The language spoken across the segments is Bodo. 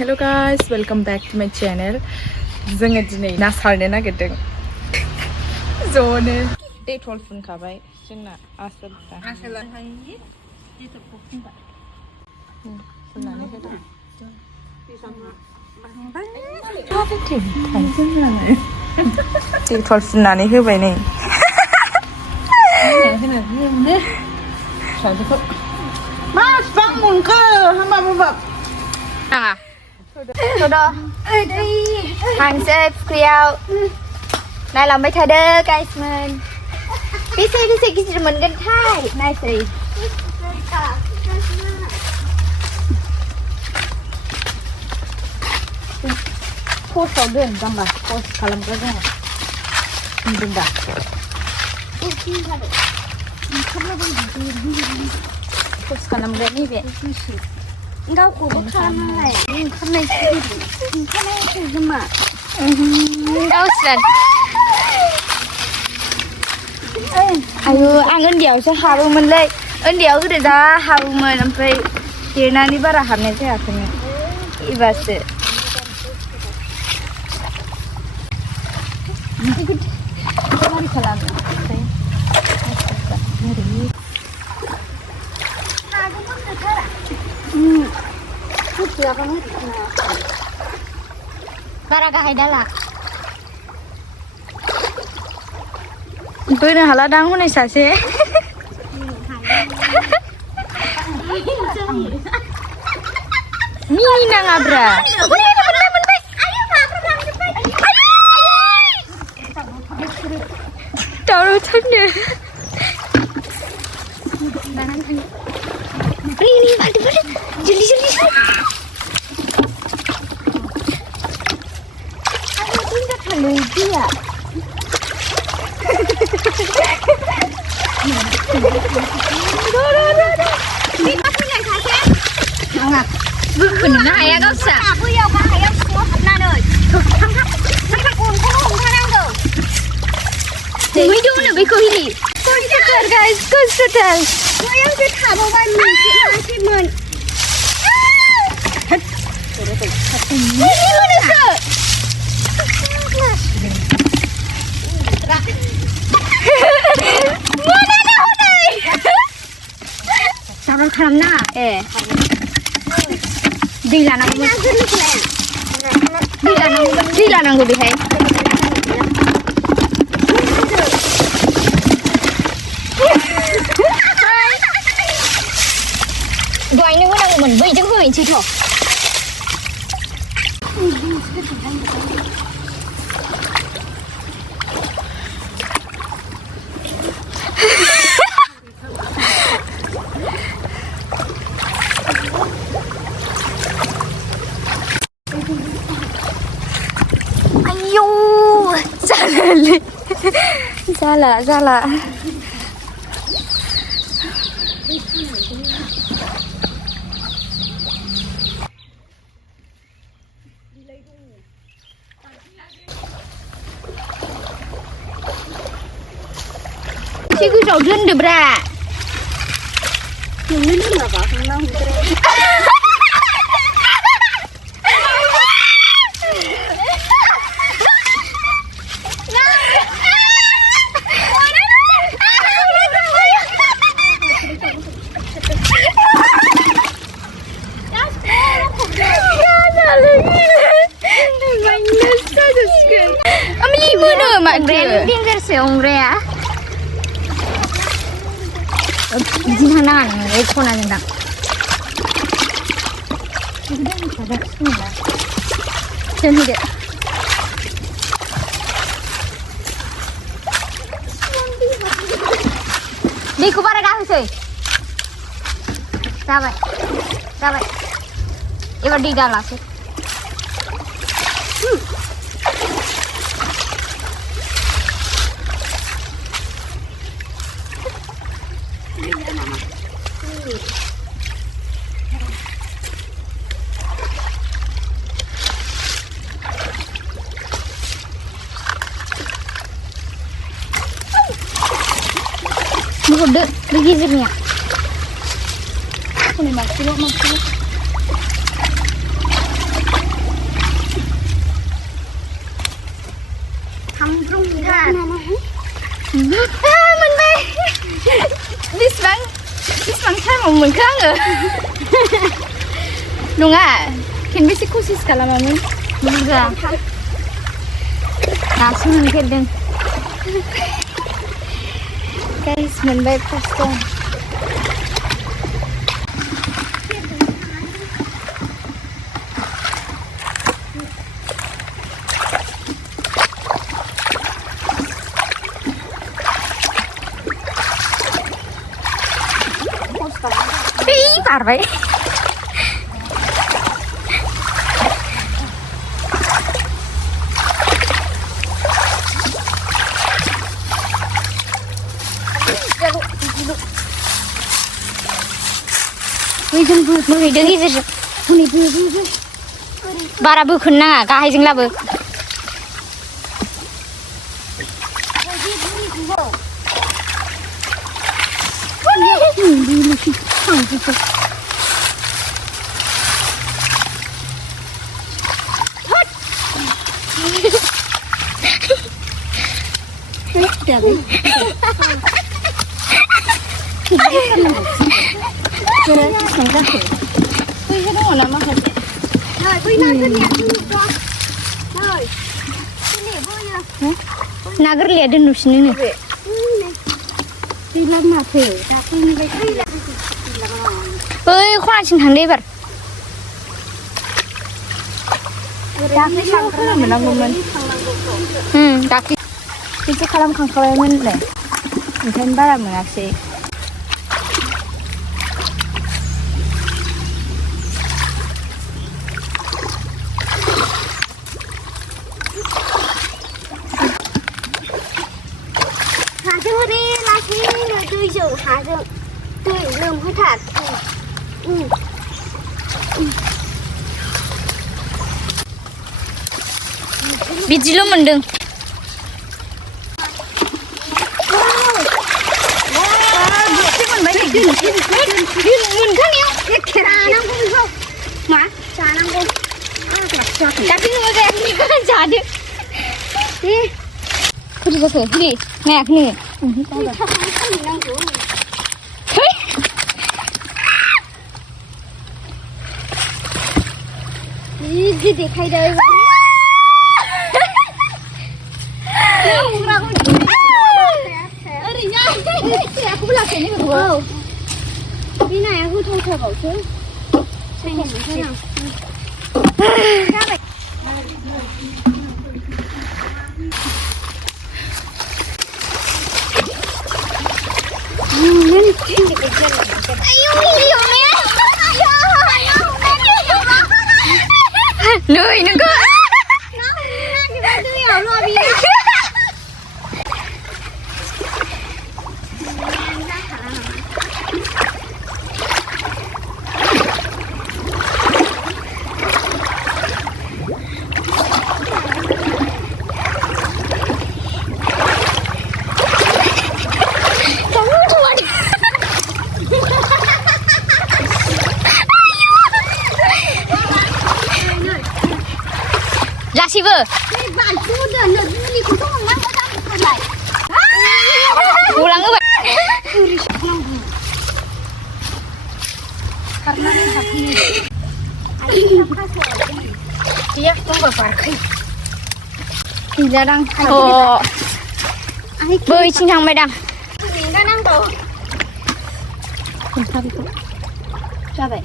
Hello guys, welcome back to my channel. जोङो दिनै ना सारनो नागिरदों. ज'नो दै थल फुनखाबाय जोंना आसोलफ्रा. फुननानै होदो. दै थल फुननानै होबाय नै. Mas bangun ke? Hamba babak. Ah. Sudah. Hansip kriau. Nay làm mấy thầy đơ guys mình. Biết cái gì mình gần thay. Nay gì. Cô sáu đường trong bà. Cô khá làm cái gì. Đừng đặt. Cô khá làm cái gì vậy? Enggak, aku bukan malai. Kamu itu, kamu itu cuma. Đâu sẵn. Ayo, ang India sẽ haru mình lên. India cứ để ra haru mình làm phải. Thì nãy đi bắt ra ham này thế à không? Ibas. Mari salam. Bara kahai dalak. Tôi hala đang này sao thế? Mini nang abra. Tahu tak ni? Ini balik. Jeli. Aku tinggal kalau dia. Đi bắt cái này thái xem. Không à. Bữa nữa hay đâu sợ. Bữa yêu có hay đâu xuống hấp na đời. Thằng cuồng không thằng đâu. Mới đu nữa với cô Helli. Consider guys, consider. Tôi yêu cái thả vào vai mình chị mình. Ini mana sah? Mana dah hodai? Cara karam na? Dilanang go dihai. Doai ni mana mình bây giờ hơi chỉ thôi. Ayo, salah. Chị cứ rau rươn được ra. Mình nước là vào thằng nào Jinhanan, ekor nak nak. Sini deh. Di kubur ada apa? Sabar. Ibu di dalam sih. Udah, begizirnya. Ini masih. मोनखो आङो नङा खेनबेसे कसिस खालामामोन बुरजा दासो मोनफेरदों गाइस मोनबाय फार्स्ट टाइम बारबाय बोहैदों गेजेरजों बारा बोखोनो नाङा गाहायजों लाबो ना गोरलैया दोननोसैनो बै खनासिम थांदो एबार मोनांगौमोन दाख्लै खेबसे खालामखांखाबायमोन होनलाय ओंखायनो बारा मोनाखिसै हाजों ओरै लासैनो दैजों हाजों दै लोमहोथार बिदिल' मोनदों मोनखानायाव एखे जानांगौ बेखौ मा जानांगौ दाख्लै न'आव जायाखै जादो बोरै जाखो हेलि नायाखै नोङो जि देखायदों बे नाया गोथावथारबावसो नै नोंखौ गासिबो गलाङो गैलादां बैथिं थांबायदां जाबाय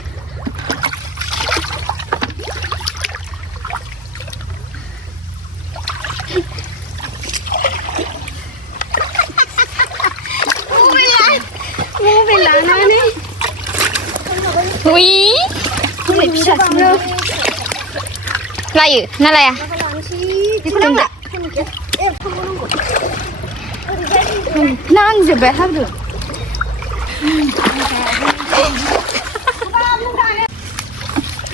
मबाइल लानानै लायो ना लाया नांजोबबाय हाब्रु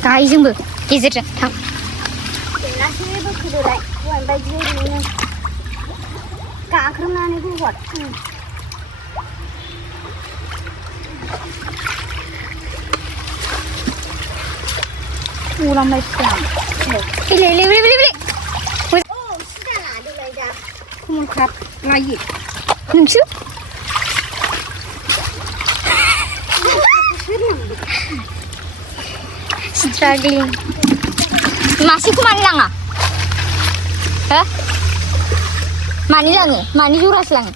गाहायजोंबो गेजेरजों थां गाख्रोमनानै बुहर उलांबाय सिगां खमल खात लायो नोंसो Struggling. मासेखौ मानि लाङा हो मानि लाङो मानि जरासो लाङो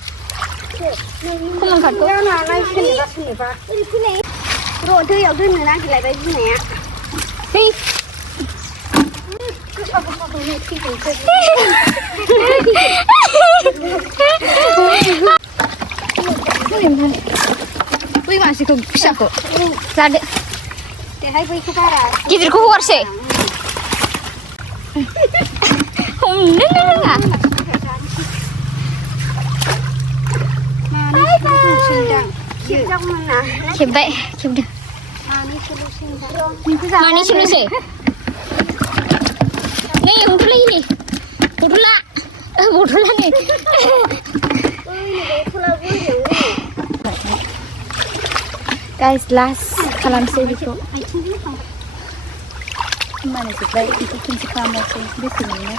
कमन कार्डखौ र' दैयाव दोननो नागिरलायबाय बिमाया दै बै मासेखौ फिसाखौ जादो देहाय बैखौ बारा गिदिरखौ हगारसै हमनो रोङा खेबबाय खेबदों मानैसोल'सै नै बथला ini बथला nih Guys, last खालामसै बेखौ mana जोब्बाय बेखौ खनसे खालामनोसै बेसेबांनो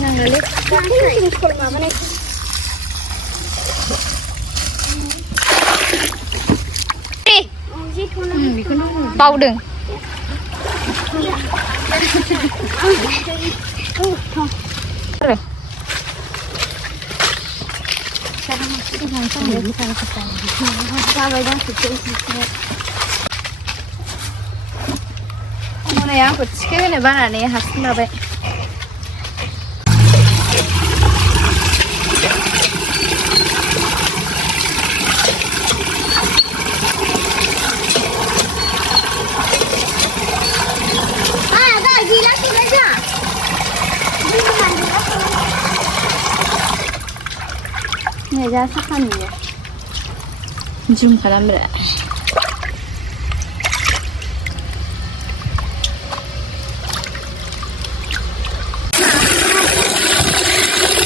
नांलालै बावदों मोनाया आंखौ थिखोहोनो बानानै हारसिं लाबाय जा साफा नुयो जुम खालामब्रा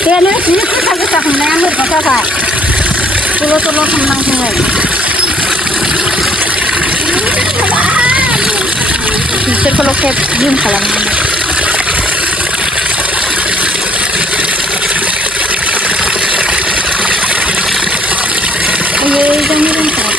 बेनो जि गोसा गोसा हमनाया मोरबा जाबाय सल' सल' थांनांगौमोन बिसोरखौल' खेब जुम खालामनांगौ आयै जा मोजांथार